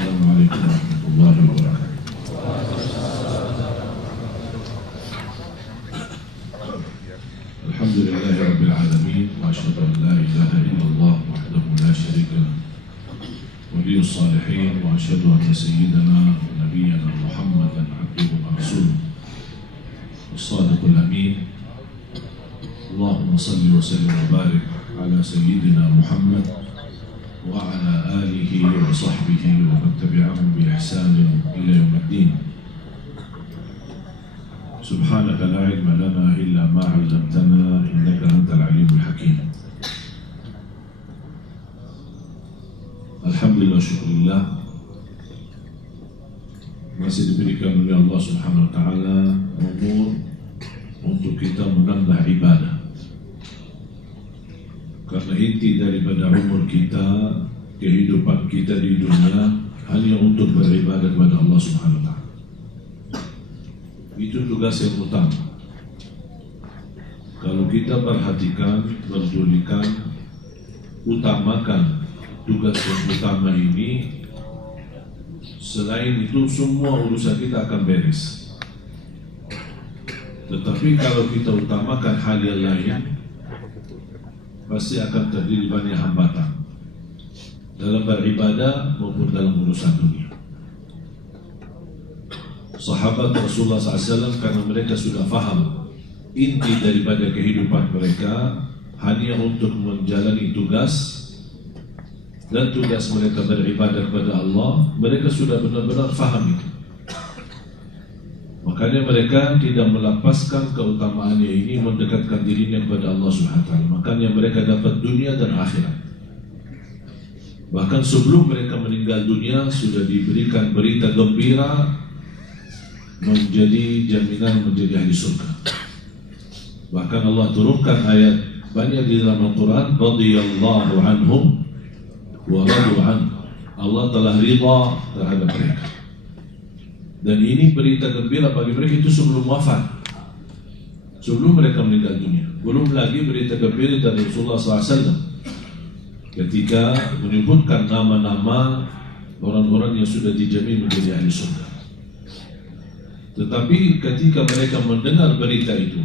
Assalamualaikum warahmatullahi wabarakatuh. Alhamdulillahi rabbil alamin wa asyhadu an la ilaha illallah wahdahu la syarika lah waliyus salihin wa asyhadu anna sayyidana wa nabiyyana Muhammadan abduhu wa rasuluh as-sadiqul amin. Allahumma salli wa sallim wa barik ala sayyidina Muhammad wa ala alihi wa sahbihi wa man tabi'ahum bi ihsanin ila yaumiddin. Subhanaka la ilma lana illa ma 'allamtana innaka antal alimul hakim. Alhamdulillah, syukurillah, masih diberikan oleh Allah Subhanahu wa taala umur untuk kita menambah ibadah. Karena inti daripada umur kita, kehidupan kita di dunia hanya untuk beribadah kepada Allah Subhanahu wa taala. Itu tugas yang utama. Kalau kita perhatikan, berdulikan, utamakan tugas yang utama ini, selain itu semua urusan kita akan beres. Tetapi kalau kita utamakan hal yang lain, pasti akan terjadi banyak hambatan dalam beribadah maupun dalam urusan dunia. Sahabat Rasulullah SAW, karena mereka sudah faham inti daripada kehidupan mereka hanya untuk menjalani tugas, dan tugas mereka beribadah kepada Allah, mereka sudah benar-benar faham itu. Makanya mereka tidak melepaskan keutamaannya ini, mendekatkan dirinya kepada Allah SWT. Makanya mereka dapat dunia dan akhirat. Bahkan sebelum mereka meninggal dunia sudah diberikan berita gembira menjadi jaminan menjadi ahli surga. Bahkan Allah turunkan ayat banyak di dalam Al-Quran, radhiyallahu anhum wa radu an. Allah telah ridha terhadap mereka. Dan ini berita gembira bagi mereka itu sebelum wafat, sebelum mereka meninggal dunia. Belum lagi berita gembira dari Rasulullah SAW ketika menyebutkan nama-nama orang-orang yang sudah dijamin menjadi ahli surga. Tetapi ketika mereka mendengar berita itu,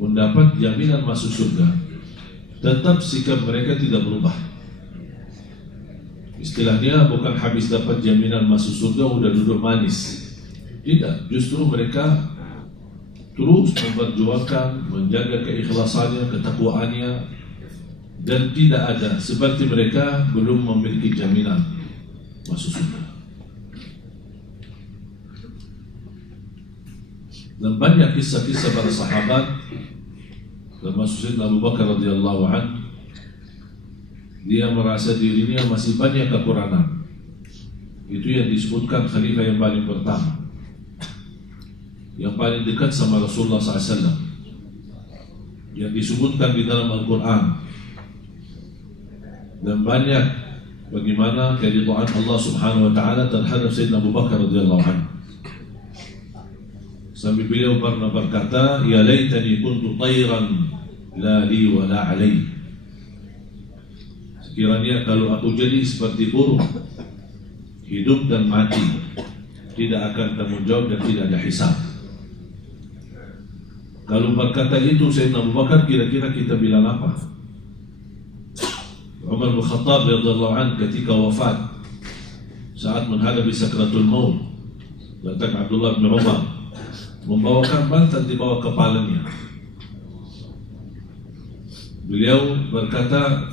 mendapat jaminan masuk surga, tetap sikap mereka tidak berubah. Istilahnya bukan habis dapat jaminan masuk surga udah duduk manis. Tidak, justru mereka terus memperjuangkan, menjaga keikhlasannya, ketakwaannya, dan tidak ada seperti mereka belum memiliki jaminan masuk surga. Dan banyak kisah-kisah para sahabat, termasuk Sayyidina Abu Bakar radhiyallahu anhu, dia merasa dirinya masih banyak kekurangan. Itu yang disebutkan khalifah yang paling pertama, yang paling dekat sama Rasulullah SAW, yang disebutkan di dalam Al-Quran. Dan banyak bagaimana keridhaan Allah Subhanahu wa taala terhadap Sayyidina Abu Bakar radhiyallahu anhu. Sampai beliau pernah berkata, ya laitani kuntu tayran la li wa la alai. Sekiranya kalau aku jadi seperti burung, hidup dan mati, tidak akan tanggung jawab dan tidak ada hisab. Kalau berkata itu Sayyidina Abu Bakar, kira-kira kita bilang apa? Umar bin Khattab radhiyallahu anhu ketika wafat, saat menghadapi sakratul maut, datang Abdullah bin Umar membawakan bantal di bawah kepalanya. Beliau berkata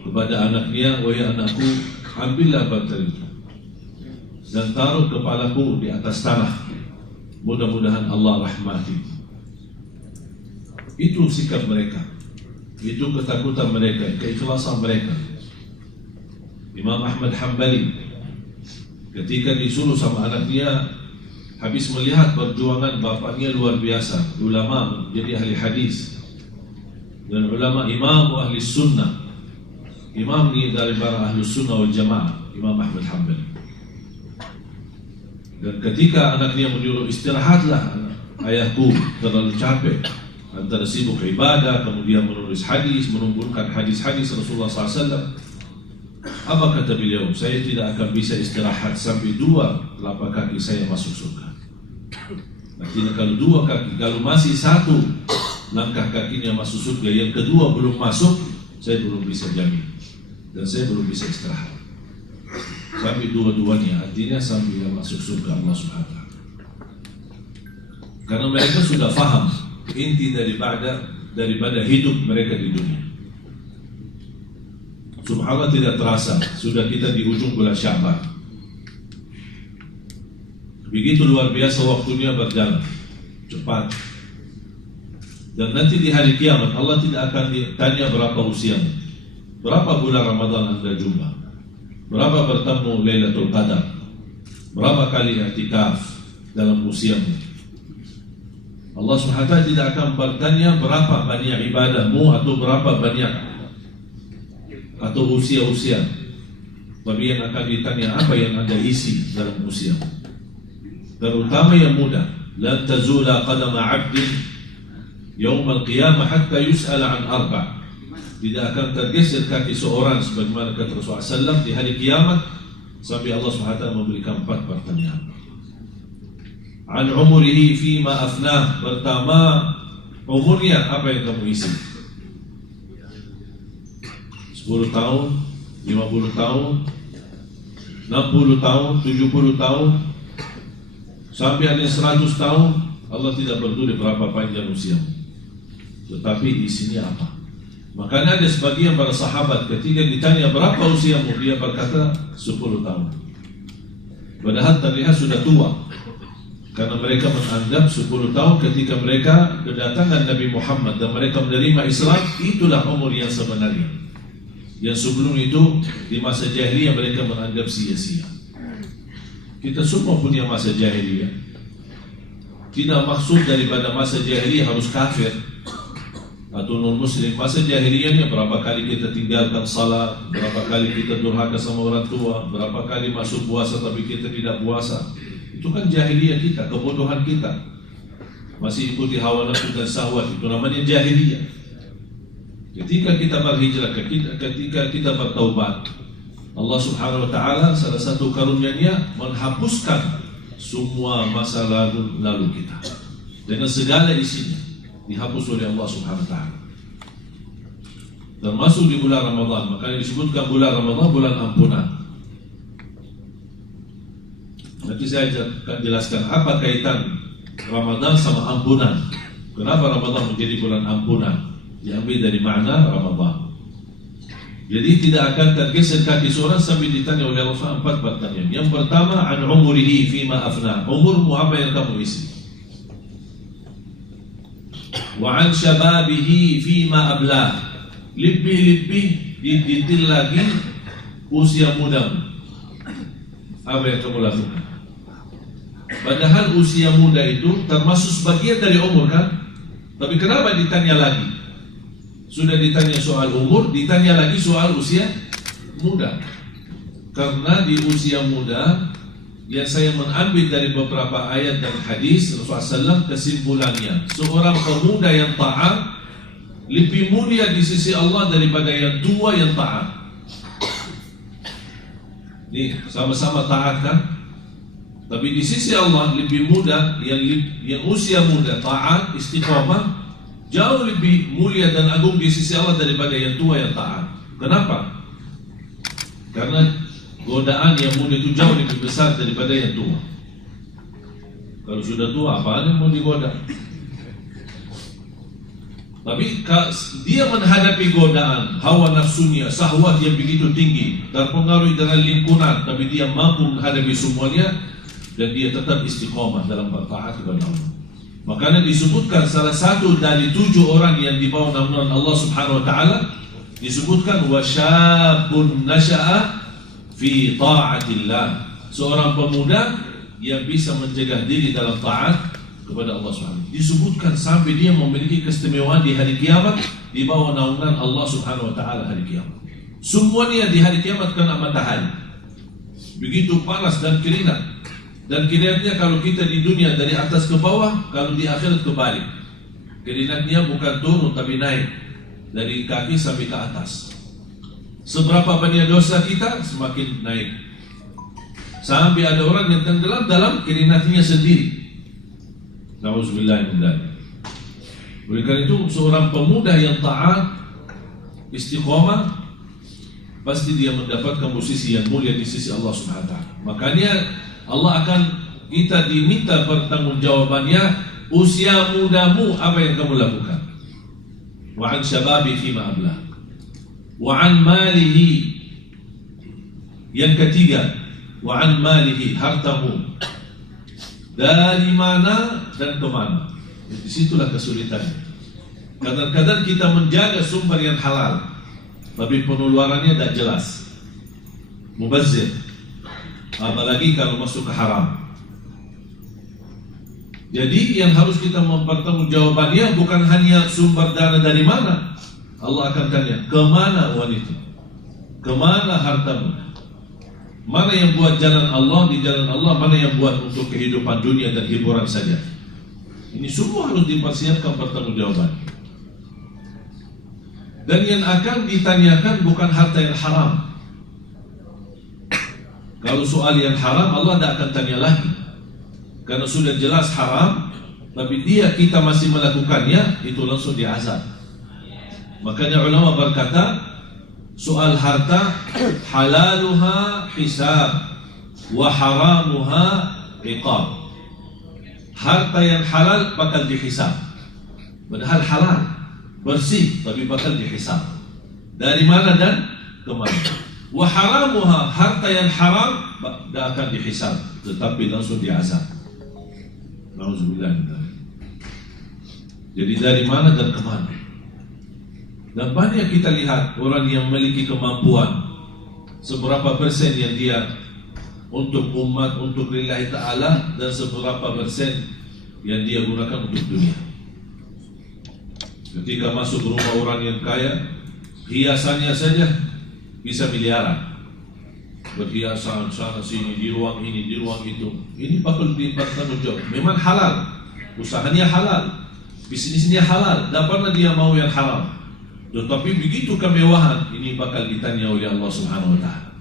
kepada anaknya, wahai anakku, ambillah bantal itu dan taruh kepalaku di atas tanah, mudah-mudahan Allah rahmati. Itu sikap mereka, itu ketakutan mereka, keikhlasan mereka. Imam Ahmad Hanbali ketika disuruh sama anaknya, habis melihat perjuangan bapaknya luar biasa, ulama menjadi ahli hadis dan ulama imam ahli sunnah, imam ni dari para ahli sunnah wal jamaah, Imam Ahmad Hanbali. Dan ketika anaknya menyuruh, istirahatlah ayahku, terlalu capek, antara sibuk ibadah, kemudian menulis hadis, mengumpulkan hadis-hadis Rasulullah SAW, Apa kata beliau? Saya tidak akan bisa istirahat sampai dua telapak kaki saya masuk surga. Artinya kalau dua kaki, kalau masih satu langkah kakinya masuk surga, yang kedua belum masuk, saya belum bisa jamin dan saya belum bisa istirahat sampai dua-duanya, artinya sampai yang masuk surga Allah Subhanahu wa ta'ala. Karena mereka sudah faham inti daripada hidup mereka di dunia. Subhanallah, tidak terasa sudah kita di ujung bulan Sya'ban. Begitu luar biasa waktunya berjalan cepat. Dan nanti di hari kiamat Allah tidak akan ditanya berapa usiamu, berapa bulan Ramadan Anda jumpa, berapa bertemu Lailatul Qadar, berapa kali i'tikaf dalam usiamu. Allah SWT tidak akan bertanya berapa banyak ibadahmu atau berapa banyak atau usia-usia, tapi yang akan ditanya apa yang Anda isi dalam usiamu, terutama yang muda. Lan tazula qadama 'abdin yaumul qiyamah hatta yus'al an arba'. Tidak akan tergeser kaki seorang sebagaimana kata Rasulullah SAW di hari kiamat sampai Allah SWT memberikan 4 pertanyaan. An umurihi fima afnah, pertama umurnya apa yang kamu isi, 10 tahun, 50 tahun, 60 tahun, 70 tahun, sampai ada 100 tahun. Allah tidak peduli berapa panjang usiamu, tetapi isinya apa. Makanya ada sebagian para sahabat ketika ditanya berapa usiamu, dia berkata 10 tahun. Padahal terlihat sudah tua, karena mereka menganggap 10 tahun ketika mereka kedatangan Nabi Muhammad dan mereka menerima Islam, itulah umur yang sebenarnya. Yang sebelum itu di masa jahiliyah mereka menganggap sia-sia. Kita semua punya masa jahiliyah. Tidak maksud daripada masa jahiliyah harus kafir atau non-muslim. Masa jahiliyahnya berapa kali kita tinggalkan salat, berapa kali kita durhaka sama orang tua, berapa kali masuk puasa tapi kita tidak puasa. Itu kan jahiliyah kita, kebodohan kita. Masih ikuti hawa nafsu dan syahwat, itu namanya jahiliyah. Ketika kita berhijrah, ketika kita bertaubat, Allah Subhanahu wa ta'ala salah satu karunia-Nya menghapuskan semua masa lalu kita dengan segala isinya, dihapus oleh Allah Subhanahu wa ta'ala. Termasuk di bulan Ramadan, makanya disebutkan bulan Ramadan bulan ampunan. Nanti saya akan jelaskan apa kaitan Ramadan sama ampunan. Kenapa Ramadan menjadi bulan ampunan? Diambil dari makna Ramadan. Jadi tidak akan tergeser kaki seorang sampai ditanya oleh Allah 4 pertanyaan. Yang pertama, an umurihi fima afna, umurmu apa yang kamu isi. Wa an syababihi fima abla, lebih detail lagi usia mudamu, apa yang kamu lakukan. Padahal usia muda itu termasuk sebagian dari umur kan? Tapi kenapa ditanya lagi? Sudah ditanya soal umur, ditanya lagi soal usia muda. Karena di usia muda yang saya mengambil dari beberapa ayat dan hadis Rasulullah SAW, kesimpulannya seorang pemuda yang taat lebih mulia di sisi Allah daripada yang tua yang taat. Nih sama-sama taat kan? Tapi di sisi Allah lebih muda yang usia muda taat istiqamah jauh lebih mulia dan agung di sisi Allah daripada yang tua yang taat. Kenapa? Karena godaan yang muda itu jauh lebih besar daripada yang tua. Kalau sudah tua, apaan yang mau digoda? Tapi dia menghadapi godaan hawa nafsunya, syahwat yang begitu tinggi, terpengaruh dengan lingkungan, tapi dia mampu menghadapi semuanya dan dia tetap istiqomah dalam bertaat kepada Allah. Makanya disebutkan salah satu dari 7 orang yang di bawah naungan Allah Subhanahu wa ta'ala, disebutkan wasyabun nasya'a fi ta'atillah, seorang pemuda yang bisa menjaga diri dalam taat kepada Allah Subhanahu wa ta'ala. Disebutkan sampai dia memiliki keistimewaan di hari kiamat di bawah naungan Allah Subhanahu wa ta'ala hari kiamat. Semuanya di hari kiamat kena matahari, begitu panas dan keringat. Dan keringatnya kalau kita di dunia dari atas ke bawah, kalau di akhirat kebalik. Keringatnya bukan turun tapi naik dari kaki sampai ke atas. Seberapa banyak dosa kita semakin naik, sampai ada orang yang tenggelam dalam kirinatinya sendiri. Nauzubillah min dzalik. Oleh karena itu seorang pemuda yang taat, istiqomah, pasti dia mendapatkan posisi yang mulia di sisi Allah Subhanahu wa taala. Makanya Allah akan kita diminta pertanggungjawabannya, usia mudamu apa yang kamu lakukan? Wa an syababi fima ablah. Wa an malihi. Yang ketiga, wa an malihi, hartamu. Dari mana dan kemana? Disitulah kesulitannya. Kadang-kadang kita menjaga sumber yang halal, tapi pengeluarannya tidak jelas, mubazir, apalagi kalau masuk ke haram. Jadi yang harus kita mempertanggungjawabkannya bukan hanya sumber dana dari mana. Allah akan tanya, kemana uang itu? Kemana hartamu? Mana yang buat jalan Allah, di jalan Allah, mana yang buat untuk kehidupan dunia dan hiburan saja. Ini semua harus dipersiapkan pertanggungjawaban. Dan yang akan ditanyakan bukan harta yang haram. Kalau soal yang haram Allah tidak akan tanya lagi, karena sudah jelas haram. Tapi kita masih melakukannya, itu langsung diazab. Makanya ulama berkata, soal harta halaluha hisab wa haramuha iqab. Harta yang halal bakal dihisab, padahal halal, bersih, tapi bakal dihisab. Dari mana dan kemana? Wa haramuha, harta yang haram tidak akan dihisab, tetapi langsung diazab. Nauzubillah. Jadi dari mana dan kemana? Dan banyak kita lihat orang yang memiliki kemampuan, seberapa persen yang dia untuk umat, untuk lillahi ta'ala, dan seberapa persen yang dia gunakan untuk dunia. Ketika masuk rumah orang yang kaya, hiasannya saja bisa miliaran, berhiasan sana sini, di ruang ini, di ruang itu. Ini bakal dipertanggungjawab. Memang halal, usahanya halal, bisnisnya halal, tidak pernah dia mau yang haram. Tetapi begitu kemewahan, ini bakal ditanya oleh Allah Subhanahu wa ta'ala,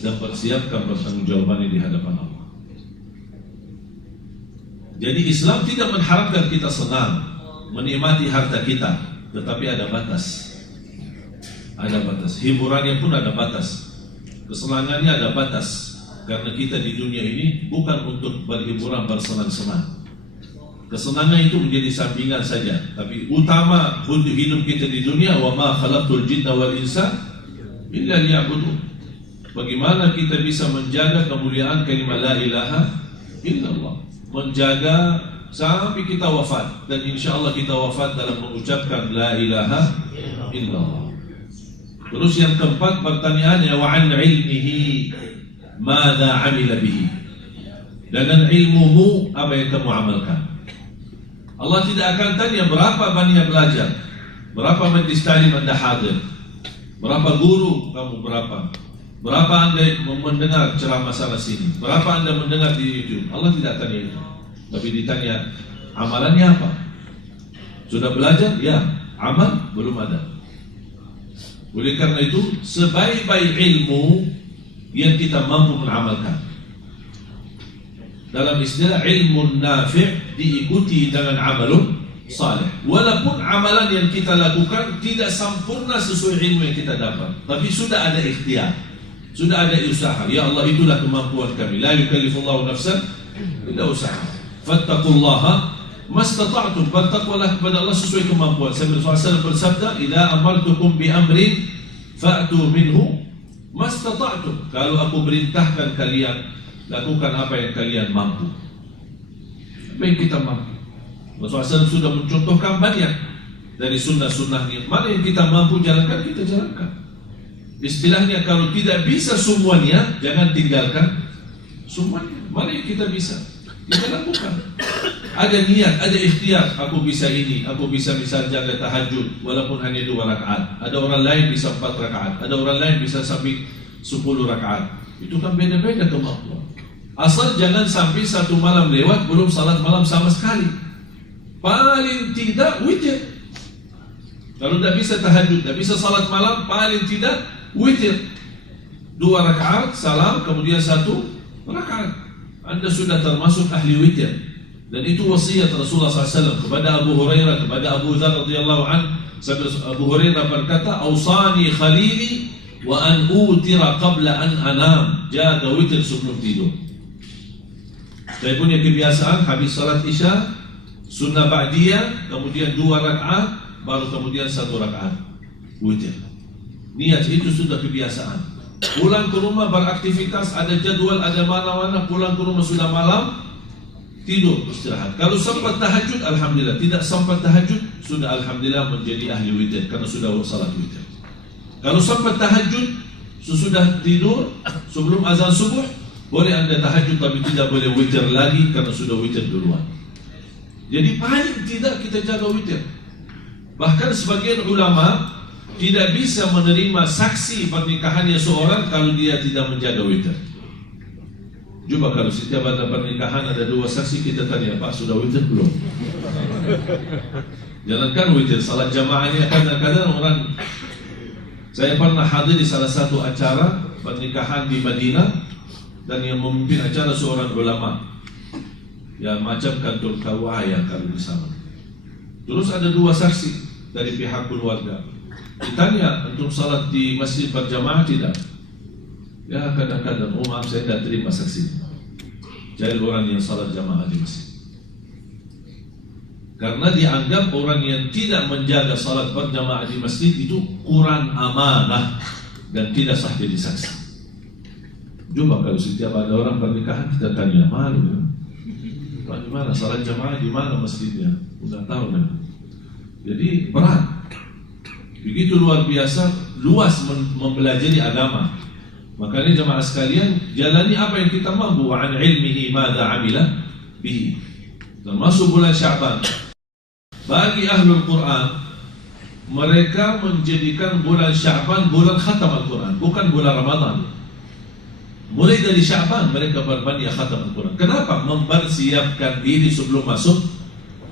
dan persiapkan pertanggungjawabannya di hadapan Allah. Jadi Islam tidak mengharapkan kita senang menikmati harta kita, tetapi ada batas. Ada batas. Hiburannya pun ada batas. Kesenangannya ada batas. Karena kita di dunia ini bukan untuk berhiburan, bersenang-senang. Kesenangan itu menjadi sampingan saja, tapi utama hidup kita di dunia, wa ma khalaqtul jinna wal insa illa liya'budun. Bagaimana kita bisa menjaga kemuliaan kalimat la ilaha illallah, menjaga sampai kita wafat, dan insyaallah kita wafat dalam mengucapkan la ilaha illallah. Terus yang keempat pertanyaannya, wa an ilmihi madza amila bihi. Dengan ilmumu apa yang kamu amalkan. Allah tidak akan tanya berapa banyak belajar, berapa majlis ta'lim Anda hadir, berapa guru kamu, berapa Anda mendengar ceramah sana sini, berapa Anda mendengar di YouTube. Allah tidak tanya itu. Tapi ditanya amalannya apa. Sudah belajar? Ya. Amal? Belum ada. Oleh karena itu sebaik-baik ilmu yang kita mampu mengamalkan. Dalam istilah ilmu nafi' diikuti dengan amalun salih. Walaupun amalan yang kita lakukan tidak sempurna sesuai ilmu yang kita dapat, tapi sudah ada ikhtiar, sudah ada usaha. Ya Allah, itulah kemampuan kami. La yukallifullahu nafsan illa usaha. Fattaqullaha mastata'tum. Bertakwalah kepada Allah sesuai kemampuan. Nabi SAW bersabda, "Idza amartukum bi amrin fa'tu minhu mastata'tum." Kalau aku perintahkan kalian, lakukan apa yang kalian mampu. Apa yang kita mampu. Rasulullah SAW sudah mencontohkan banyak dari sunnah-sunnahnya. Mana yang kita mampu jalankan, kita jalankan. Istilahnya kalau tidak bisa semuanya, jangan tinggalkan semuanya. Mana yang kita bisa, kita lakukan. Ada niat, ada ikhtiar. Aku bisa ini, aku bisa misal jaga tahajud walaupun hanya 2 rakaat. Ada orang lain bisa 4 rakaat. Ada orang lain bisa sampai 10 rakaat. Itu kan beda-beda kemampuan. Asal jangan sampai satu malam lewat belum salat malam sama sekali. Paling tidak witir. Kalau tidak bisa tahajud, tidak bisa salat malam, paling tidak witir, 2 rakaat salam kemudian 1 rakaat. Anda sudah termasuk ahli witir. Dan itu wasiat Rasulullah SAW kepada Abu Hurairah, kepada Abu Dzar radhiyallahu anhu. Abu Hurairah berkata, "Ausani khalili wa an utira qabla an anam." Jaga witir sebelum tidur. Saya punya kebiasaan habis salat Isya, sunnah ba'diyah, kemudian 2 rakaat, baru kemudian 1 rakaat witir. Niat itu sudah kebiasaan. Pulang ke rumah beraktivitas, ada jadwal, ada mana-mana, pulang ke rumah sudah malam, tidur, istirahat. Kalau sempat tahajud, alhamdulillah. Tidak sempat tahajud, sudah alhamdulillah menjadi ahli witir karena sudah salat witir. Kalau sempat tahajud, sesudah tidur, sebelum azan subuh, boleh Anda tahajud tapi tidak boleh witir lagi karena sudah witir duluan. Jadi paling tidak kita jaga witir. Bahkan sebagian ulama tidak bisa menerima saksi pernikahannya seorang kalau dia tidak menjaga witir. Coba kalau setiap ada pernikahan ada 2 saksi, kita tanya, Pak sudah witir belum? Jangankan witir, salat jamaahnya kadang-kadang orang. Saya pernah hadir di salah satu acara pernikahan di Madinah, dan yang memimpin acara seorang ulama, ya macam kantor KUA ya kalau di sana. Terus ada 2 saksi dari pihak keluarga. Ditanya, untuk salat di masjid berjamaah tidak? Ya kadang-kadang, oh maaf saya tidak terima saksi. Cari orang yang salat jamaah di masjid. Karena dianggap orang yang tidak menjaga salat berjamaah di masjid itu kurang amanah dan tidak sah jadi saksi. Coba kalau setiap ada orang pernikahan kita tanya, malu ya? Di mana salat jamaah, di mana masjidnya? Udah tahu kan? Jadi berat. Begitu luar biasa, luas mempelajari agama. Makanya jemaah sekalian, jalani apa yang kita mampu. Wa an ilmihi madza amila bihi. Termasuk bulan Sya'ban. Bagi ahlul Quran, mereka menjadikan bulan Sya'ban bulan khatam Al-Quran, bukan bulan Ramadan. Mulai dari Sya'ban mereka berbanyak khatam Al-Quran. Kenapa? Mempersiapkan diri sebelum masuk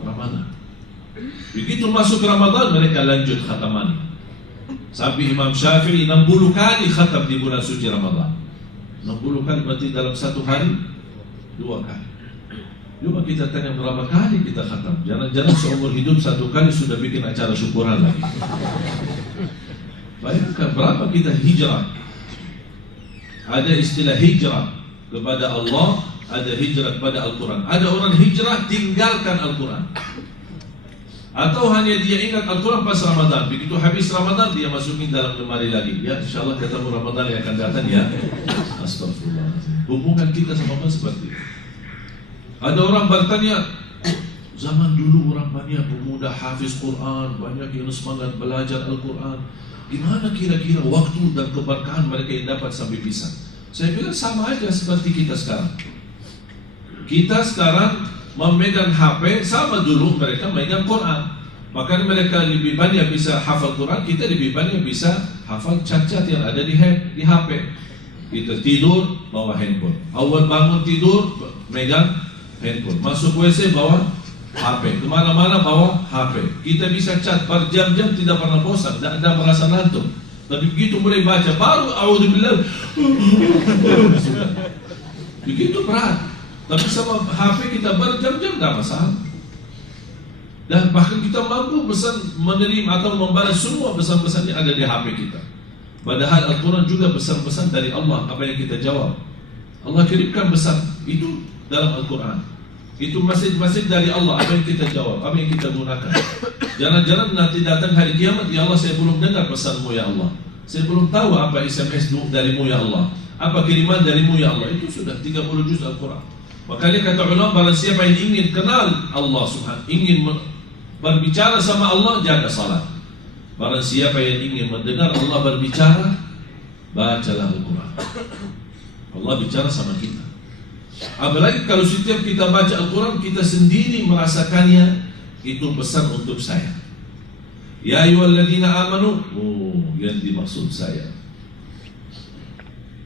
Ramadan. Begitu masuk Ramadan mereka lanjut khataman. Sampai Imam Syafi'i 60 kali khatam di bulan suci Ramadan. 60 kali berarti dalam 1 hari 2 kali. Cuma kita tanya berapa kali kita khatam. Jangan-jangan seumur hidup 1 kali sudah bikin acara syukuran lagi. Bayangkan berapa kita hijrah. Ada istilah hijrah kepada Allah, ada hijrah kepada Al-Quran. Ada orang hijrah tinggalkan Al-Quran, atau hanya dia ingat Al-Quran pas Ramadan. Begitu habis Ramadan dia masukin dalam lemari lagi. Ya insyaAllah ketemu Ramadan yang akan datang ya. Astagfirullah. Hubungan kita sama Allah seperti itu. Ada orang bertanya, zaman dulu orang banyak pemuda hafiz Quran, banyak yang semangat belajar Al-Quran. Gimana kira-kira waktu dan keberkahan mereka yang dapat sampai bisa? Saya bilang sama aja seperti kita sekarang. Kita sekarang memegang HP, sama dulu mereka memegang Quran. Makanya mereka lebih banyak bisa hafal Quran, kita lebih banyak bisa hafal cat-cat yang ada di HP. Kita tidur bawa handphone, awal bangun tidur megang handphone, masuk WC bawa HP, kemana-mana bawa HP. Kita bisa cat berjam-jam tidak pernah bosan, tidak ada merasa ngantuk. Tapi begitu mulai baca baru a'udzubillah. Begitu berat. Tapi sama HP kita berjam-jam tidak masalah. Dan bahkan kita mampu menerima atau membalas semua pesan-pesan yang ada di HP kita. Padahal Al-Quran juga pesan-pesan dari Allah, apa yang kita jawab. Allah kirimkan pesan itu dalam Al-Quran. Itu masjid-masjid dari Allah, apa yang kita jawab, apa yang kita gunakan. Jangan-jangan nanti datang hari kiamat, ya Allah saya belum dengar pesanmu ya Allah, saya belum tahu apa SMS darimu ya Allah, apa kiriman darimu ya Allah. Itu sudah 30 juz Al-Quran. Makanya kata ulama, barang siapa yang ingin kenal Allah subhanahu, ingin berbicara sama Allah, jaga salat. Barang siapa yang ingin mendengar Allah berbicara, bacalah Al-Quran. Allah bicara sama kita. Apalagi kalau setiap kita baca Al-Quran, kita sendiri merasakannya, itu pesan untuk saya. Ya ayyuhalladzina amanu, oh yang dimaksud saya.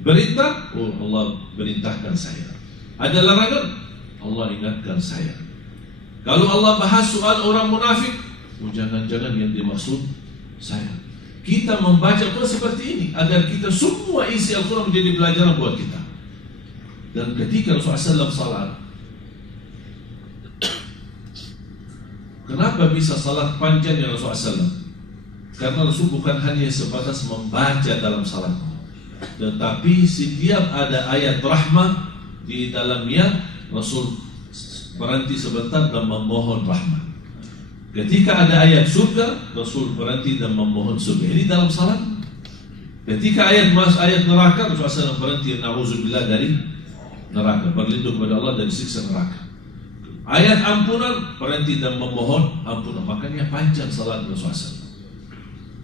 Perintah, oh Allah perintahkan saya. Ada larangan, Allah ingatkan saya. Kalau Allah bahas soal orang munafik, oh jangan-jangan yang dimaksud saya. kita membaca Al-Quran seperti ini agar kita semua isi Al-Quran menjadi pelajaran buat kita. Dan ketika Rasulullah SAW salat, kenapa bisa salat panjang ya Rasulullah SAW? Karena Rasul bukan hanya sebatas membaca dalam salat, tetapi setiap ada ayat rahmah di dalamnya, Rasul berhenti sebentar dan memohon rahmat. Ketika ada ayat surga, Rasul berhenti dan memohon surga. Ini dalam salat. Ketika ayat neraka, Rasulullah SAW berhenti, na'udzubillah dari neraka, berlindung kepada Allah dari siksa neraka. Ayat ampunan, berhenti dan memohon ampunan. Makanya panjang salat Rasulullah SAW.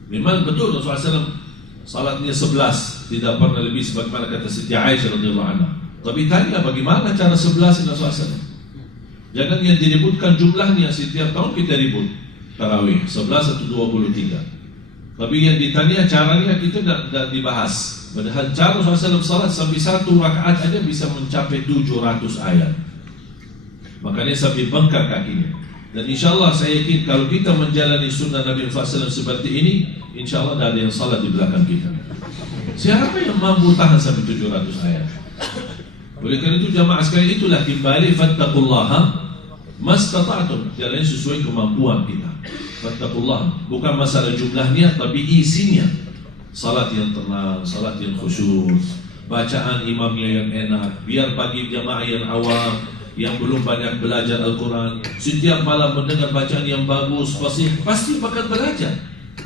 Memang betul Rasulullah SAW salatnya 11, tidak pernah lebih, sebagaimana kata Siti Aisyah radhiyallahu anha. Tapi tanya bagaimana cara 11 Rasulullah SAW. Jangan yang diributkan jumlahnya, setiap tahun kita ribut tarawih 11 atau 23. Tapi yang ditanya caranya kita tidak dibahas. Padahal cara Rasulullah SAW salat sampai satu rakaat aja bisa mencapai 700 ayat. Makanya sampai bengkak kakinya. Dan insya Allah saya yakin kalau kita menjalani sunnah Nabi SAW seperti ini, insya Allah tidak ada yang salat di belakang kita. Siapa yang mampu tahan sampai 700 ayat? Oleh karena itu jamaah sekalian, itulah kembali fattaqullaha mastata'tum, jalan sesuai kemampuan kita. Fattaqullaha bukan masalah jumlahnya, tapi isinya. Salat yang tenang, salat yang khusyuk, bacaan imamnya yang enak. Biar bagi jamaah yang awam, yang belum banyak belajar Al-Quran, setiap malam mendengar bacaan yang bagus, pasti bakal belajar,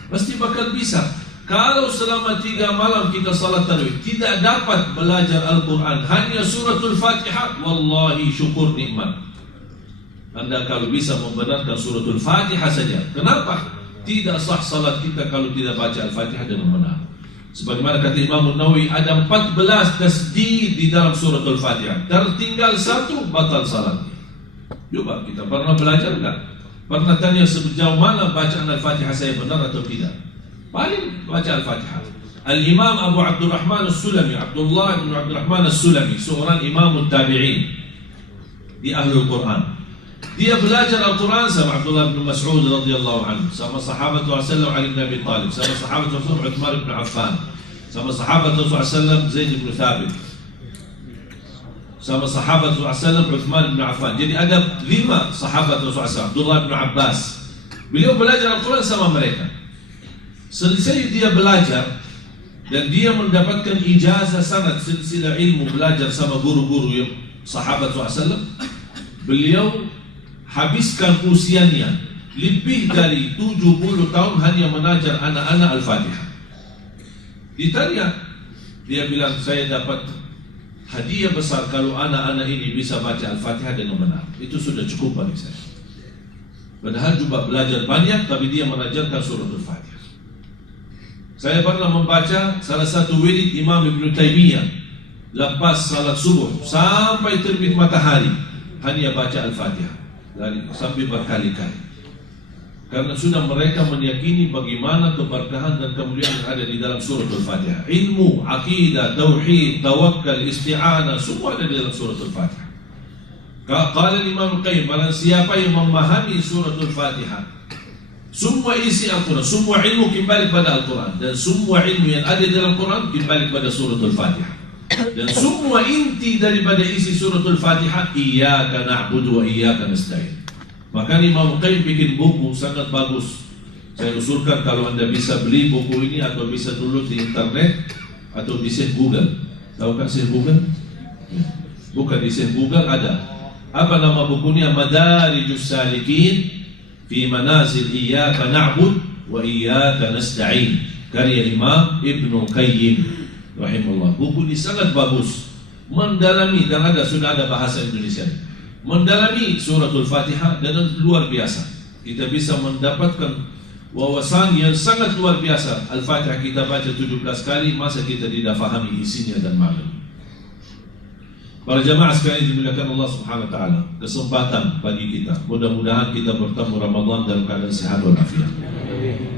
pasti bakal bisa. Kalau selama 3 malam kita salat tarawih tidak dapat belajar Al-Quran, hanya suratul Fatihah, wallahi syukur nikmat. Anda kalau bisa membenarkan suratul Fatihah saja. Kenapa? Tidak sah salat kita kalau tidak baca Al-Fatihah dengan benar. Sebagaimana kata Imam Nawawi, ada 14 tasdid di dalam suratul Fatihah. Tertinggal 1, batal salatnya. Coba kita pernah belajar enggak? Pernah tanya sejauh mana bacaan Al-Fatihah saya benar atau tidak? Paling baca Al-Fatihah. Al-Imam Abu Abdurrahman As-Sulami, Abdullah bin Abdurrahman As-Sulami, seorang imam tabi'in di Ahlul Quran. Dia belajar Al-Quran sama Abdullah bin Mas'ud radhiyallahu anhu, sama sahabat Rasulullah Ali bin Abi Talib, sama sahabat Rasulullah Uthman bin Affan, sama sahabat Rasulullah Zaid bin Thabit, sama sahabat Rasulullah Uthman bin Affan. Jadi ada 5 sahabat Rasulullah, Abdullah bin Abbas. Beliau belajar Al-Quran sama mereka. Selesai dia belajar dan dia mendapatkan ijazah sanad silsilah ilmu belajar sama guru-guru yang sahabat SAW. Beliau habiskan usianya lebih dari 70 tahun hanya mengajar anak-anak Al-Fatihah. Ditanya, dia bilang, saya dapat hadiah besar kalau anak-anak ini bisa baca Al-Fatihah dengan benar. Itu sudah cukup bagi saya. Padahal juga belajar banyak, tapi dia mengajarkan suratul Fatihah. Saya pernah membaca salah satu wirid Imam Ibn Taymiyah lepas salat subuh sampai terbit matahari, hanya baca Al-Fatihah sampai berkali-kali. Karena sudah mereka meyakini bagaimana keberkahan dan kemuliaan yang ada di dalam suratul Fatihah. Ilmu, akidah, tauhid, tawakkal, isti'anah, semua ada di dalam suratul Fatihah. Qala Imam Qayyim, barang siapa yang memahami suratul Fatihah, semua isi Al-Quran, semua ilmu kembali kepada Al-Quran, dan semua ilmu yang ada di dalam Al-Quran kembali kepada suratul Fatihah. Dan semua inti daripada isi suratul Fatihah, iyyaka na'budu wa iyyaka nasta'in. Maka Imam Qayyim bikin buku sangat bagus. Saya usulkan kalau Anda bisa beli buku ini atau bisa download di internet atau di Syekh Google. Tahu kan Syekh Google? Bukan di Syekh Google ada. Apa nama bukunya? Madarijus Salikin fi manazil iyyaka na'bud wa iyyaka nasta'in, karya Imam Ibnu Qayyim rahimahullah. Buku ini sangat bagus, mendalami, dan sudah ada bahasa Indonesia, mendalami suratul Fatihah dengan luar biasa. Kita bisa mendapatkan wawasan yang sangat luar biasa. Al-Fatihah kita baca 17 kali, masa kita tidak fahami isinya dan maknanya. Para jamaah sekalian dimuliakan Allah Subhanahu wa taala, kesempatan bagi kita. Mudah-mudahan kita bertemu Ramadan dalam keadaan sehat walafiat.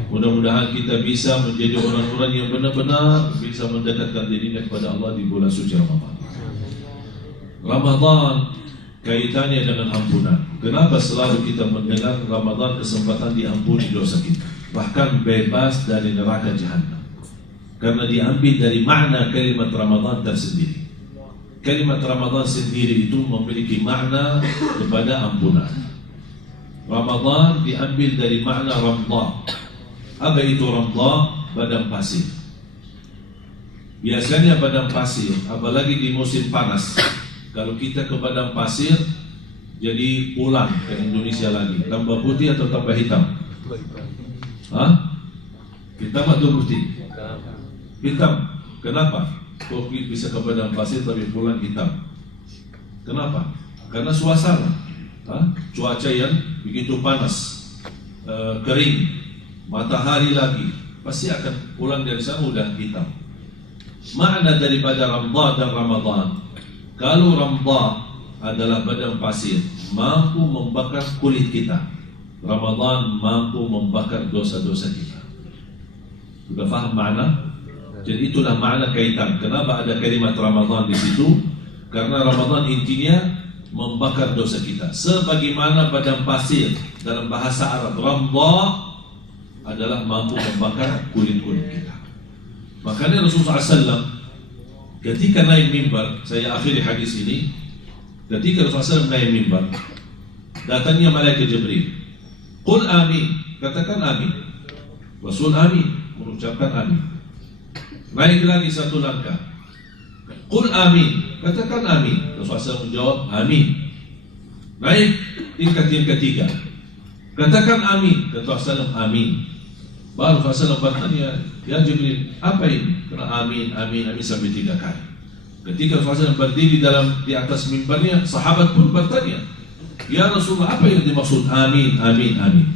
Mudah-mudahan kita bisa menjadi orang-orang yang benar-benar bisa mendekatkan dirinya kepada Allah di bulan suci Ramadan. Ramadan kaitannya dengan ampunan. Kenapa selalu kita mendengar Ramadan kesempatan diampuni dosa kita? bahkan bebas dari neraka Jahannam. Karena diambil dari makna kalimat Ramadan tersendiri. Kalimat Ramadan sendiri itu memiliki makna kepada ampunan. Ramadan diambil dari makna ramda. Apa itu ramda? Padang pasir. Biasanya padang pasir, apalagi di musim panas, kalau kita ke padang pasir, jadi pulang ke Indonesia lagi, tambah putih atau tambah hitam? Hah? Hitam atau putih? Hitam. Kenapa? Kok bisa ke padang pasir tapi pulang hitam? Kenapa? Karena suasana, cuaca yang begitu panas, kering, matahari lagi, pasti akan pulang dari sana udah hitam. Makna daripada Ramdha dan Ramadan, kalau Ramdha adalah padang pasir, mampu membakar kulit kita. Ramadan mampu membakar dosa-dosa kita. Sudah faham makna? Jadi itulah makna kaitan. Kenapa ada kalimat Ramadan di situ? Karena Ramadan intinya membakar dosa kita. Sebagaimana padang pasir dalam bahasa Arab, Ramdha adalah mampu membakar kulit-kulit kita. Makanya Rasulullah SAW ketika naik mimbar, saya akhiri hadis ini, ketika Rasulullah SAW naik mimbar, datangnya malaikat Jibril. Qul amin, katakan amin. Rasul amin, mengucapkan amin. Naik lagi satu langkah. Qul amin, katakan amin. Rasulullah SAW menjawab amin. Naik tingkat yang ketiga, katakan amin. Kata Rasulullah SAW amin. Baru Rasulullah bertanya, ya Jibril, apa ini? Kena amin, amin, amin sampai 3 kali. Ketika Rasulullah berdiri di atas mimbarnya, sahabat pun bertanya, ya Rasulullah, apa yang dimaksud amin, amin, amin?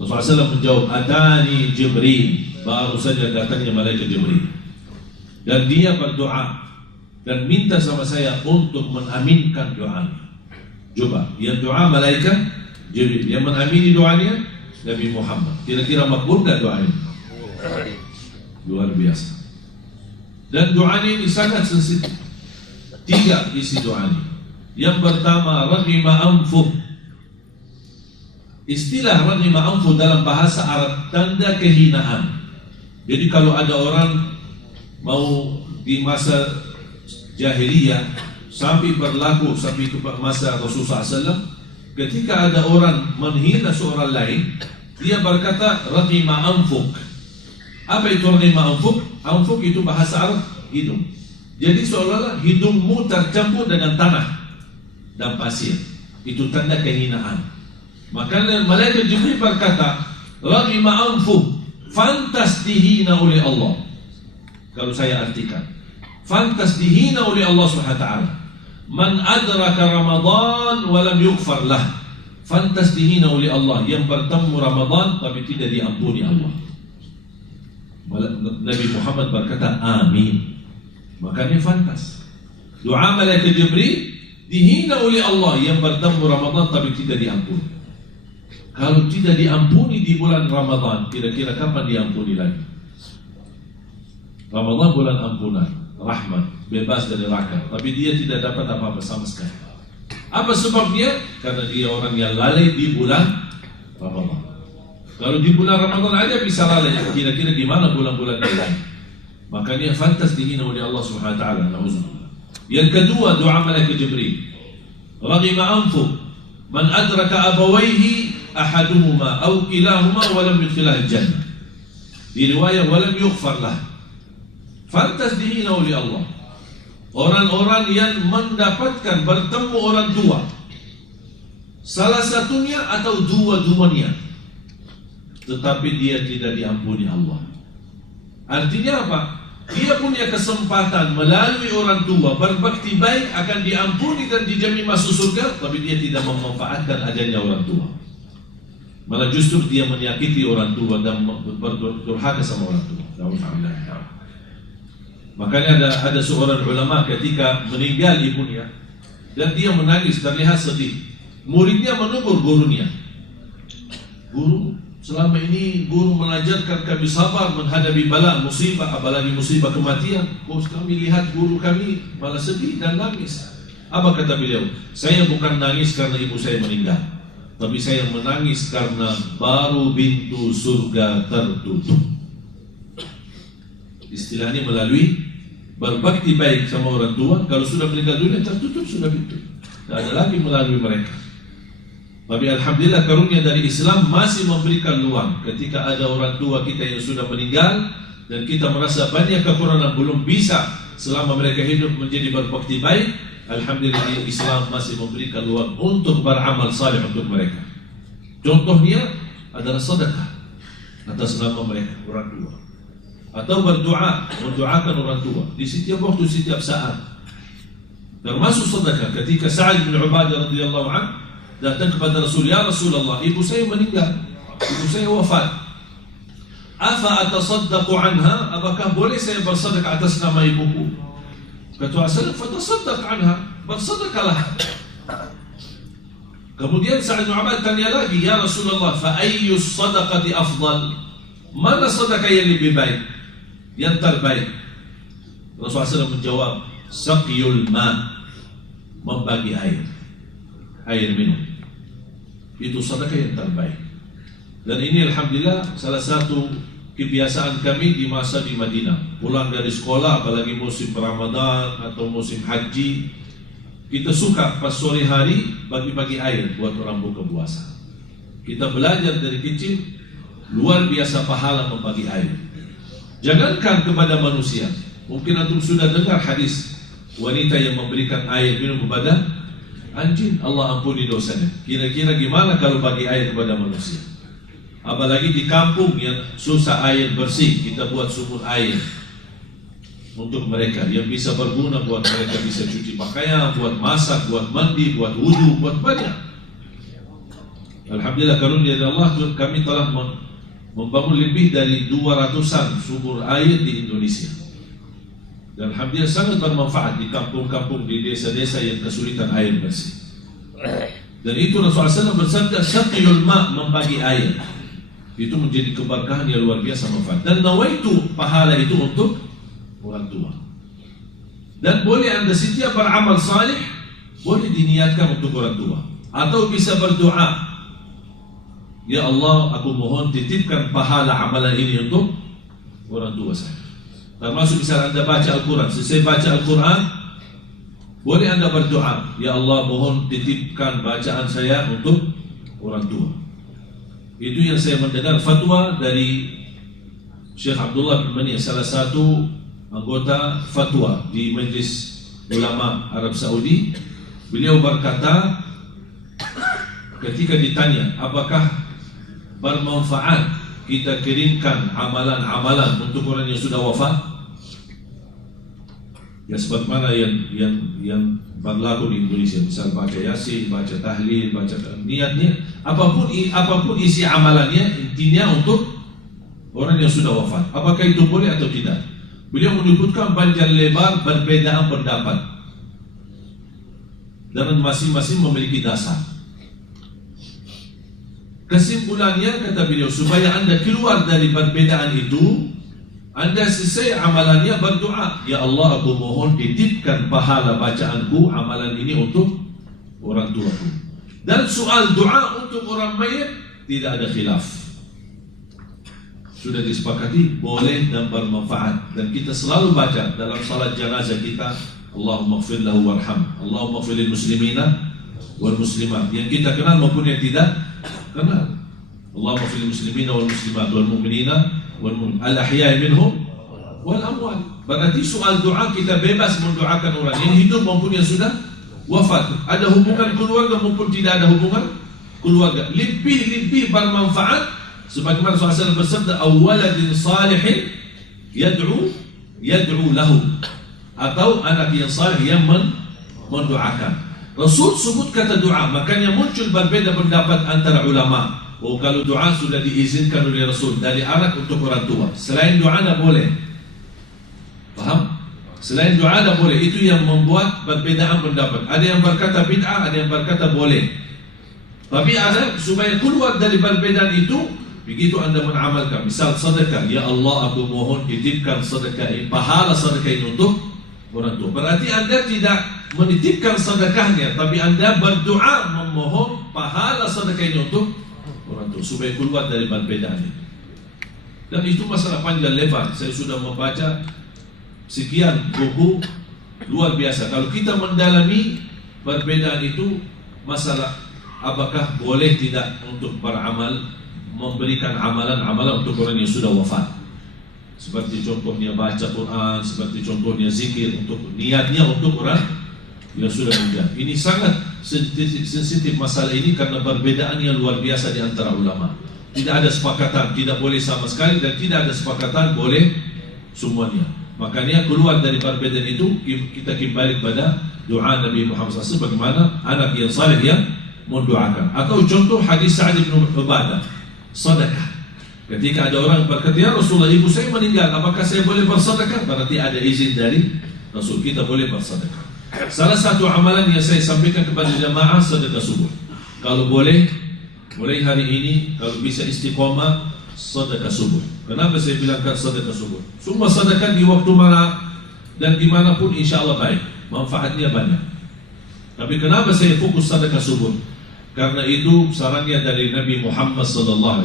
Rasulullah SAW menjawab, atani Jibril. Baru saja datangnya malaikat Jibril, dan dia berdoa dan minta sama saya untuk menaminkan doanya. Coba, yang doa malaikat Jibril, yang menamini doanya Nabi Muhammad. Kira-kira makbul gak doa ini? Luar biasa. Dan doa ini sangat sensitif. 3 isi doa ini. Yang pertama, raghima anfuh. Istilah raghima anfuh dalam bahasa Arab tanda kehinaan. Jadi kalau ada orang mau di masa jahiliyah sampai berlaku sampai ke masa Rasulullah SAW, ketika ada orang menghina seorang lain, dia berkata raghima anfuk. Apa itu raghima anfuk? Anfuk itu bahasa Arab hidung. Jadi seolah-olah hidungmu tercampur dengan tanah dan pasir. Itu tanda kehinaan. Maka malaikat Jibril berkata, raghima anfuk, fantas dihina oleh Allah. Kalau saya artikan, fantas dihina oleh Allah SWT. Man adraka Ramadan walam yughfar lah. Fantas dihina oleh Allah, yang bertemu Ramadan tapi tidak diampuni Allah. Nabi Muhammad berkata amin. Makanya fantas. Doa malaikat Jibril dihina oleh Allah, yang bertemu Ramadan tapi tidak diampuni. Kalau tidak diampuni di bulan Ramadan, kira-kira kapan diampuni lagi? Ramadan bulan ampunan, rahmat, bebas dari neraka, tapi dia tidak dapat apa-apa sama sekali. Apa sebabnya? Karena dia orang yang lalai di bulan Ramadan. Kalau di bulan Ramadan aja bisa lalai, kira-kira gimana bulan-bulan yang lain? Makanya fantas dihina oleh Allah Subhanahu wa taala. Yang kedua, doa malaikat Jibril. Raghima anfu man adraka abawaihi ahaduhuma aw kilahuma wa lam yudkhilahu al-jannah. Di riwayat wa lam yughfar lah. Fantas dihina oleh Allah. Orang-orang yang mendapatkan bertemu orang tua, salah satunya atau dua-duanya, tetapi dia tidak diampuni Allah. Artinya apa? Dia punya kesempatan melalui orang tua berbakti baik, akan diampuni dan dijamin masuk surga, tapi dia tidak memanfaatkan adanya orang tua. Malah justru dia menyakiti orang tua dan berdurhaka sama orang tua. Makanya ada seorang ulama ketika meninggal ibunya dan dia menangis, terlihat sedih. Muridnya menegur gurunya. Guru, selama ini guru mengajarkan kami sabar menghadapi bala, musibah, apalagi musibah kematian. Kok kami lihat guru kami malah sedih dan nangis. Apa kata beliau? Saya bukan nangis karena ibu saya meninggal, tapi saya menangis karena baru pintu surga tertutup. Istilahnya melalui berbakti baik sama orang tua. Kalau sudah meninggal dunia, tertutup sudah pintu, tidak ada lagi melalui mereka. Tapi alhamdulillah karunia dari Islam masih memberikan peluang. Ketika ada orang tua kita yang sudah meninggal dan kita merasa banyak kekurangan belum bisa selama mereka hidup menjadi berbakti baik, alhamdulillah Islam masih memberikan peluang untuk beramal saleh untuk mereka. Contohnya adalah sedekah atas nama mereka, orang tua, atau berdoa, mendoakan orang tua di setiap waktu, setiap saat. Termasuk sedekah. Ketika Sa'ad bin Ubadah radhiyallahu anhu datang kepada Rasul, ya Rasulullah, ibu saya meninggal, ibu saya wafat. Afa atasaddaqu anha? Apakah boleh saya bersedekah atas nama ibuku? Kata Rasulullah, fatasaddaq anha, bersedekahlah. Kemudian Sa'ad bin Ubadah tanya lagi, ya Rasulullah, fa ayyu sadaqati afdal? Mana sedekah yang lebih baik, yang terbaik? Rasulullah SAW menjawab, saqyul ma, membagi air minum. Itu sedekah yang terbaik. Dan ini alhamdulillah salah satu kebiasaan kami di masa di Madinah. Pulang dari sekolah, apalagi musim Ramadan atau musim haji, kita suka pas sore hari bagi-bagi air buat orang buka puasa. Kita belajar dari kecil, luar biasa pahala membagi air. Jangankan kepada manusia, mungkin antum sudah dengar hadis wanita yang memberikan air minum kepada anjing, Allah ampuni dosanya. Kira-kira gimana kalau bagi air kepada manusia? Apalagi di kampung yang susah air bersih, kita buat sumur air untuk mereka yang bisa berguna, buat mereka bisa cuci pakaian, buat masak, buat mandi, buat wudu, buat banyak. Alhamdulillah karunia dari Allah, kami telah membangun lebih dari 200-an sumur air di Indonesia. Dan alhamdulillah sangat bermanfaat di kampung-kampung, di desa-desa yang kesulitan air bersih. Dan itu Rasulullah SAW bersabda, saqyul ma, membagi air. Itu menjadi keberkahan yang luar biasa manfaat. Dan nawaitu, pahala itu untuk orang tua. Dan boleh anda setiap beramal salih, boleh diniatkan untuk orang tua. Atau bisa berdoa, ya Allah, aku mohon titipkan pahala amalan ini untuk orang tua saya. Termasuk misalnya anda baca Al-Quran, selesai baca Al-Quran, boleh anda berdoa, ya Allah, mohon titipkan bacaan saya untuk orang tua. Itu yang saya mendengar fatwa dari Syekh Abdullah bin Mani, salah satu anggota fatwa di Majlis Ulama Arab Saudi. Beliau berkata, ketika ditanya apakah bermanfaat kita kirimkan amalan-amalan untuk orang yang sudah wafat, ya sebagaimana yang berlaku di Indonesia, misal baca yasin, baca tahlil, baca niatnya, apapun isi amalannya, intinya untuk orang yang sudah wafat. Apakah itu boleh atau tidak? Beliau menyebutkan panjang lebar perbedaan pendapat, dan masing-masing memiliki dasar. Kesimpulannya, kata beliau, supaya anda keluar dari perbedaan itu, anda selesai amalannya berdoa, ya Allah, aku mohon titipkan pahala bacaanku amalan ini untuk orang tuaku. Dan soal doa untuk orang mayit tidak ada khilaf, sudah disepakati boleh dan bermanfaat. Dan kita selalu baca dalam salat jenazah kita, Allahumma ighfir lahu warham, Allahumma ighfir lil muslimina wal muslimat, yang kita kenal maupun yang tidak kenal. Allahumma ighfir lil muslimina wal muslimat wal mu'minina al-ahya'i minhum wal amwat. Berarti soal doa kita bebas mendoakan orang yang hidup maupun yang sudah wafat. Ada hubungan keluarga maupun tidak ada hubungan keluarga. Lebih bermanfaat sebagaimana Rasulullah bersabda, awaladin salihin yad'u lahu, atau anak yang salih yang mendoakan. Rasul sebut kata doa, makanya muncul berbeda pendapat antara ulama. Oh, kalau doa sudah diizinkan oleh Rasul dari anak untuk orang tua, selain doa tidak boleh. Paham? Selain doa tidak boleh. Itu yang membuat perbedaan pendapat. Ada yang berkata bid'ah, ada yang berkata boleh. Tapi ada supaya keluar dari perbedaan itu, begitu anda mengamalkan, misal sedekah, ya Allah, aku mohon titipkan sedekah ini, pahala sedekah ini untuk orang tua. Berarti anda tidak menitipkan sedekahnya, tapi anda berdoa memohon pahala sedekah ini untuk orang tua supaya keluar dari perbedaan itu. Dan itu masalah panjang lebar. Saya sudah membaca sekian buku luar biasa. Kalau kita mendalami perbedaan itu, masalah apakah boleh tidak untuk beramal, memberikan amalan-amalan untuk orang yang sudah wafat, seperti contohnya baca Quran, seperti contohnya zikir, untuk niatnya untuk orang yang sudah meninggal. Ini sangat sensitif masalah ini karena perbedaan yang luar biasa di antara ulama. Tidak ada sepakatan, tidak boleh sama sekali, dan tidak ada sepakatan boleh semuanya. Makanya keluar dari perbedaan itu, kita kembali pada doa Nabi Muhammad SAW, bagaimana anak yang saleh yang mendoakan. Atau contoh hadis Sa'ad bin Ubadah, sedekah. Ketika ada orang berkata, ya Rasulullah, ibu saya meninggal, apakah saya boleh bersedekah? Berarti ada izin dari Rasul, kita boleh bersedekah. Salah satu amalan yang saya sampaikan kepada jamaah, sedekah subuh. Kalau boleh, mulai hari ini, kalau bisa istiqomah, sedekah subuh. Kenapa saya bilangkan sedekah subuh? Semua sedekah di waktu mana dan dimanapun insya Allah baik, manfaatnya banyak. Tapi kenapa saya fokus sedekah subuh? Karena itu sarannya dari Nabi Muhammad SAW,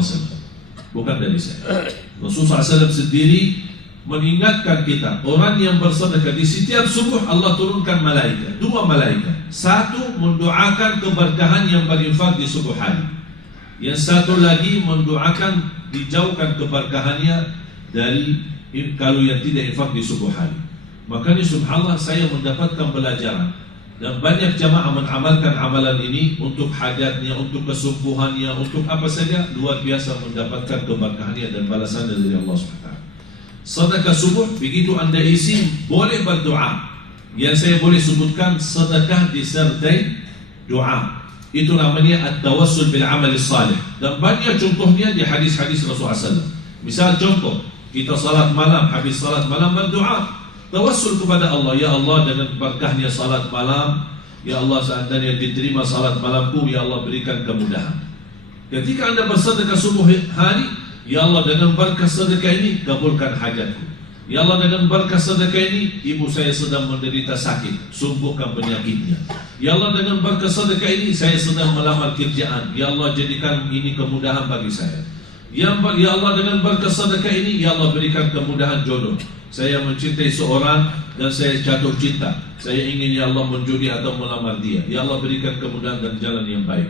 bukan dari saya. Rasulullah SAW sendiri mengingatkan kita, orang yang bersedekah di setiap subuh Allah turunkan malaikat, 2 malaikat. Satu mendoakan keberkahan yang berinfak di subuh hari, yang satu lagi mendoakan dijauhkan keberkahannya dari kalau yang tidak infak di subuh hari. Makanya subhanallah, saya mendapatkan pelajaran, dan banyak jamaah mengamalkan amalan ini untuk hajatnya, untuk kesembuhannya, untuk apa saja, luar biasa mendapatkan keberkahannya dan balasannya dari Allah SWT. Sedekah subuh, begitu anda isi, boleh berdoa. Yang saya boleh sebutkan, sedekah disertai doa. Itu namanya at-tawassul bil amal salih. Dan banyak contohnya di hadis-hadis Rasulullah SAW. Misal contoh, kita salat malam, habis salat malam berdoa, tawassul kepada Allah, ya Allah dengan berkahnya salat malam, ya Allah seandainya diterima salat malamku, ya Allah berikan kemudahan. Ketika anda bersedekah subuh hari, ya Allah dengan berkah sedekah ini kabulkan hajatku. Ya Allah dengan berkah sedekah ini, ibu saya sedang menderita sakit, sembuhkan penyakitnya. Ya Allah dengan berkah sedekah ini, saya sedang melamar kerjaan, ya Allah jadikan ini kemudahan bagi saya. Ya Allah dengan berkah sedekah ini, ya Allah berikan kemudahan jodoh. Saya mencintai seorang dan saya jatuh cinta, saya ingin ya Allah menjudi atau melamar dia, ya Allah berikan kemudahan dan jalan yang baik.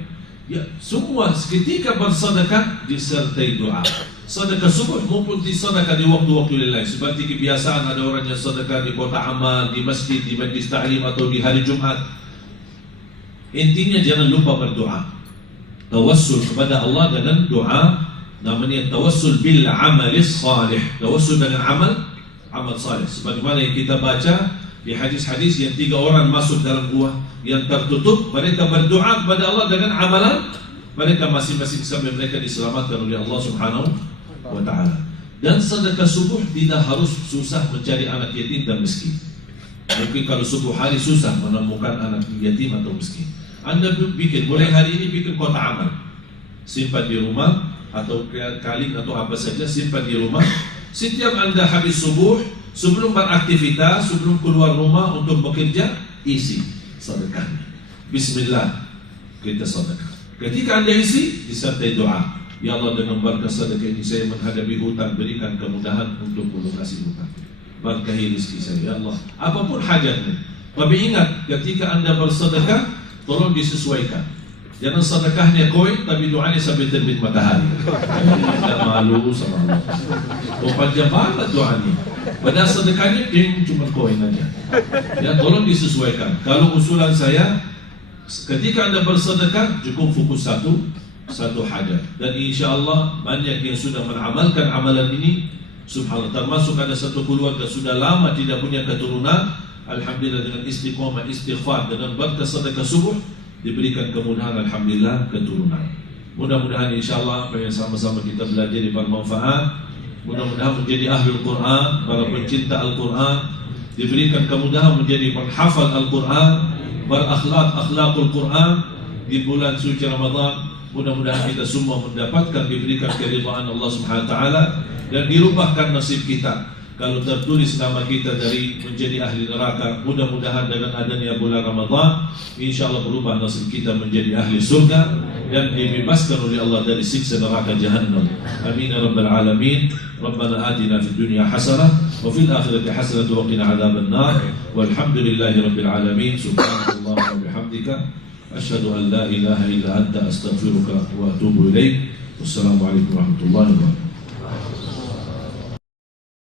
Ya, semua ketika bersedekah disertai doa. Sedekah subuh maupun sedekah di waktu-waktu lain. Seperti kebiasaan ada orang yang sedekah di kota amal, di masjid, di majlis ta'lim atau di hari Jumat. Intinya jangan lupa berdoa. Tawassul kepada Allah dengan doa, namanya tawassul bil amalis salih. Tawassul dengan amal salih. Sebagaimana yang kita baca di hadis-hadis yang 3 orang masuk dalam gua yang tertutup, mereka berdoa kepada Allah dengan amalan mereka masing-masing sampai mereka diselamatkan oleh Allah Subhanahu wa ta'ala. Dan sedekah subuh tidak harus susah mencari anak yatim dan miskin. Mungkin kalau subuh hari susah menemukan anak yatim atau miskin, anda bikin, mulai hari ini bikin kotak amal, simpan di rumah atau kaling atau apa saja, simpan di rumah. Setiap anda habis subuh, sebelum beraktivitas, sebelum keluar rumah untuk bekerja, isi sedekahnya. Bismillah, kita sedekah. Ketika anda isi, disertai doa. Ya Allah dengan berkah sedekah ini saya menghadapi hutang, berikan kemudahan untuk melunasi hutang. Berkahi rezeki saya ya Allah. Apapun hajatnya. Tapi ingat, ketika anda bersedekah, tolong disesuaikan. Jangan sedekahnya koin, tapi doanya sampai terbit matahari. Tidak malu sama Allah. Panjang banget doanya. Padahal sedekahnya cuma koin aja. Ya, tolong disesuaikan. Kalau usulan saya, ketika anda bersedekah, cukup fokus satu hajat. Dan insya Allah banyak yang sudah mengamalkan amalan ini. Subhanallah, termasuk ada satu keluarga sudah lama tidak punya keturunan. Alhamdulillah dengan istiqomah, istighfar, dengan berkah sedekah subuh diberikan kemudahan, alhamdulillah keturunan. Mudah-mudahan insya Allah sama-sama kita belajar di bermanfaat. Mudah-mudahan menjadi ahlul Quran, para pencinta Al-Quran, diberikan kemudahan menjadi penghafal Al-Quran, berakhlakul Quran di bulan suci Ramadan. Mudah-mudahan kita semua mendapatkan, diberikan keridhaan Allah Subhanahu wa taala, dan dirubahkan nasib kita. Kalau tertulis nama kita dari menjadi ahli neraka, mudah-mudahan dengan adanya bulan Ramadan, insya Allah berubah nasib kita menjadi ahli surga. dan dibebaskan oleh Allah dari siksa neraka Jahannam. Amin ya rabbal alamin. Rabbana atina fid dunya hasanah wa fil akhirati hasanah wa qina adzaban nar. Walhamdulillahi rabbil alamin. Subhanallah wa bihamdika asyhadu an la ilaha illa anta astaghfiruka wa atubu ilaik. Wassalamualaikum warahmatullahi wabarakatuh.